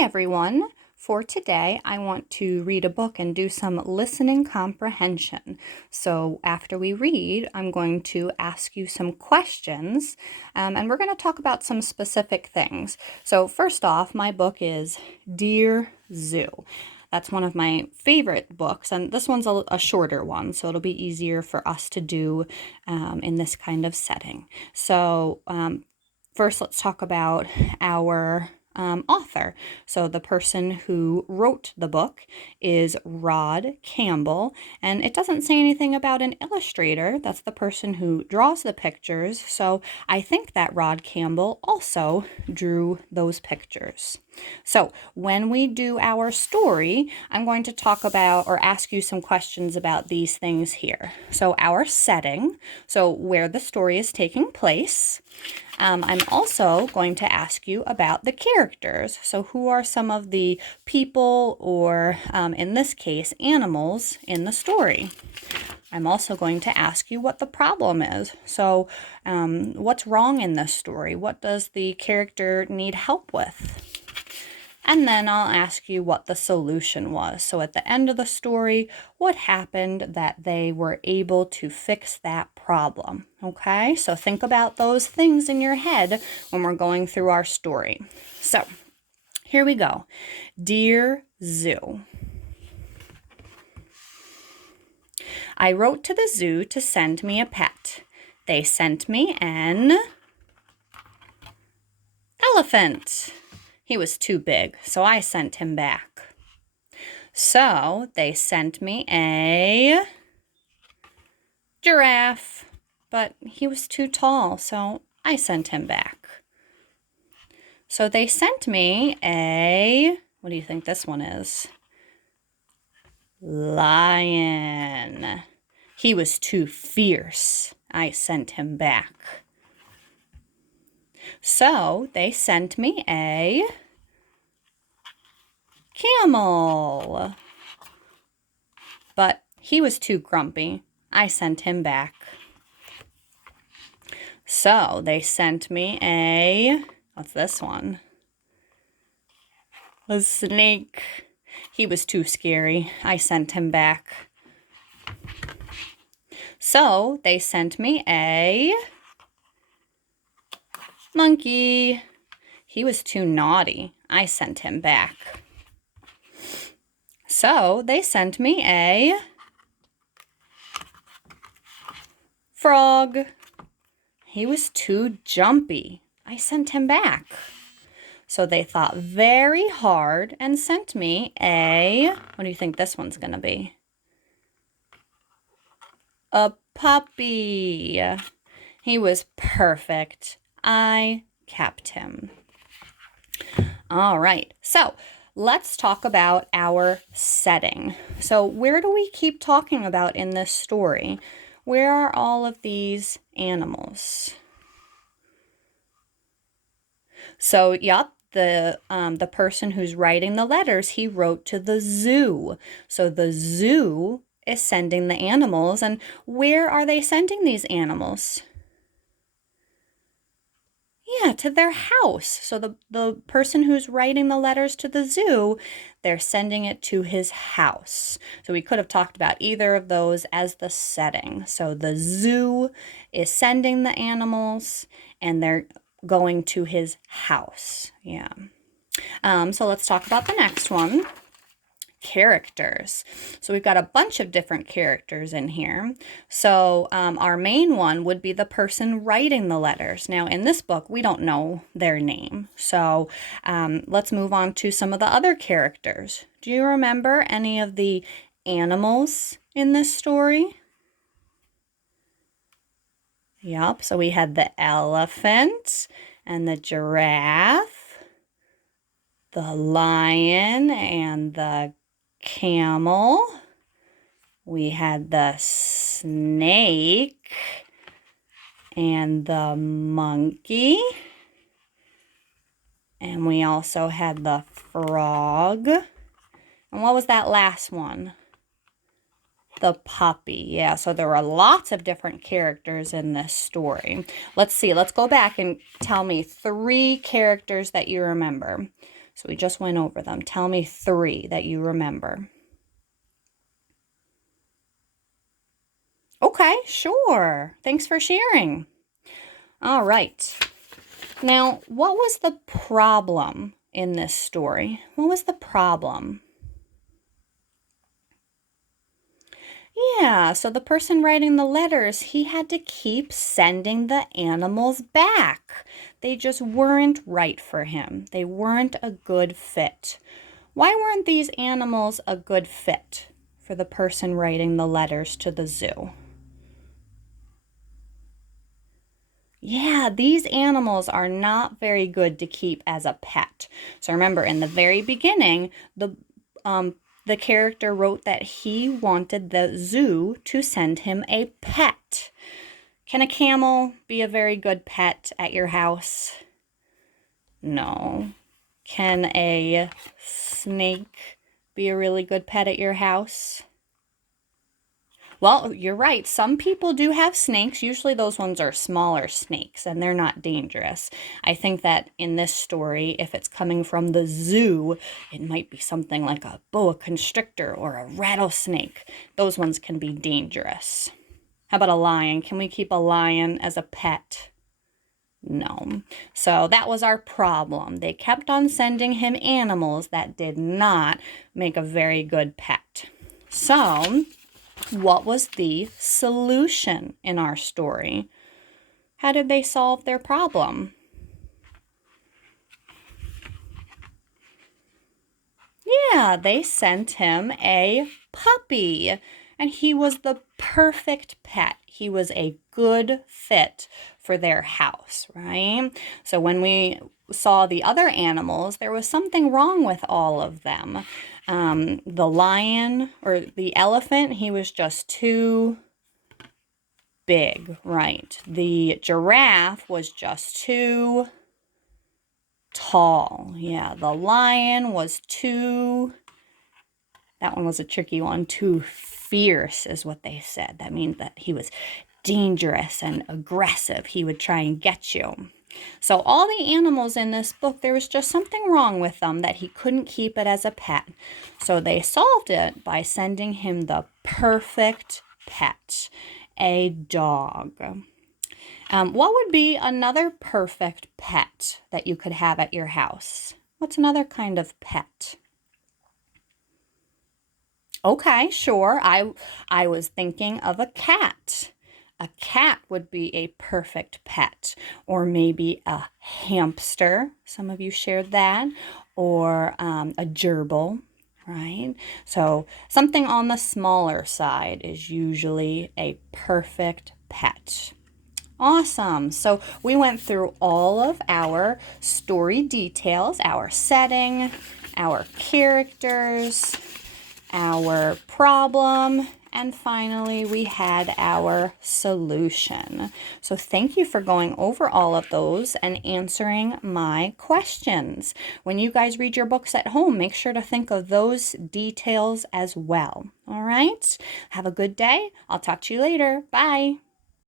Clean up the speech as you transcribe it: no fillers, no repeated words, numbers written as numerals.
Hi everyone! For today, I want to read a book and do some listening comprehension. So after we read, I'm going to ask you some questions, and we're going to talk about some specific things. So first off, my book is Dear Zoo. That's one of my favorite books, and this one's a shorter one, so it'll be easier for us to do in this kind of setting. So first, let's talk about our author. So the person who wrote the book is Rod Campbell, and it doesn't say anything about an illustrator. That's the person who draws the pictures. So I think that Rod Campbell also drew those pictures. So when we do our story, I'm going to talk about or ask you some questions about these things here. So our setting, so where the story is taking place. I'm also going to ask you about the characters. So who are some of the people or, in this case, animals in the story? I'm also going to ask you what the problem is. So what's wrong in this story? What does the character need help with? And then I'll ask you what the solution was. So at the end of the story, what happened that they were able to fix that problem? Okay, so think about those things in your head when we're going through our story. So here we go. Dear Zoo. I wrote to the zoo to send me a pet. They sent me an elephant. He was too big, so I sent him back. So they sent me a giraffe, but he was too tall, so I sent him back. So they sent me a, what do you think this one is? Lion. He was too fierce. I sent him back. So they sent me a camel. But he was too grumpy. I sent him back. So they sent me a, what's this one? A snake. He was too scary. I sent him back. So they sent me a monkey. He was too naughty. I sent him back. So they sent me a frog. He was too jumpy. I sent him back. So they thought very hard and sent me a, what do you think this one's going to be? A puppy. He was perfect. I kept him. All right, so let's talk about our setting. So where do we keep talking about in this story? Where are all of these animals? So, yep, the person who's writing the letters, he wrote to the zoo. So the zoo is sending the animals. And where are they sending these animals? Yeah, to their house. So the person who's writing the letters to the zoo, they're sending it to his house. So we could have talked about either of those as the setting. So the zoo is sending the animals and they're going to his house. Yeah. So let's talk about the next one. Characters. So we've got a bunch of different characters in here. So our main one would be the person writing the letters. Now in this book, we don't know their name. So let's move on to some of the other characters. Do you remember any of the animals in this story? Yep, so we had the elephant and the giraffe, the lion and the camel. We had the snake and the monkey. And we also had the frog. And what was that last one? The puppy. Yeah, so there were lots of different characters in this story. Let's see. Let's go back and tell me 3 characters that you remember. So we just went over them. Tell me 3 that you remember. Okay, sure. Thanks for sharing. All right. Now, what was the problem in this story? What was the problem? Yeah, so the person writing the letters, he had to keep sending the animals back. They just weren't right for him. They weren't a good fit. Why weren't these animals a good fit for the person writing the letters to the zoo? Yeah, these animals are not very good to keep as a pet. So remember, in the very beginning, the character wrote that he wanted the zoo to send him a pet. Can a camel be a very good pet at your house? No. Can a snake be a really good pet at your house? Well, you're right. Some people do have snakes. Usually those ones are smaller snakes and they're not dangerous. I think that in this story, if it's coming from the zoo, it might be something like a boa constrictor or a rattlesnake. Those ones can be dangerous. How about a lion? Can we keep a lion as a pet? No. So that was our problem. They kept on sending him animals that did not make a very good pet. So what was the solution in our story? How did they solve their problem? Yeah, they sent him a puppy, and he was the perfect pet. He was a good fit for their house, right? So when we saw the other animals, there was something wrong with all of them. The lion or the elephant, he was just too big, right? The giraffe was just too tall. Yeah, the lion was too, that one was a tricky one, too fierce is what they said. That means that he was dangerous and aggressive. He would try and get you. So all the animals in this book, there was just something wrong with them that he couldn't keep it as a pet. So they solved it by sending him the perfect pet, a dog. What would be another perfect pet that you could have at your house? What's another kind of pet? Okay, sure. I was thinking of a cat. A cat would be a perfect pet, or maybe a hamster. Some of you shared that, or a gerbil, right? So something on the smaller side is usually a perfect pet. Awesome. So we went through all of our story details, our setting, our characters, our problem, and finally we had our solution. So thank you for going over all of those and answering my questions. When you guys read your books at home, make sure to think of those details as well. All right? Have a good day. I'll talk to you later. Bye.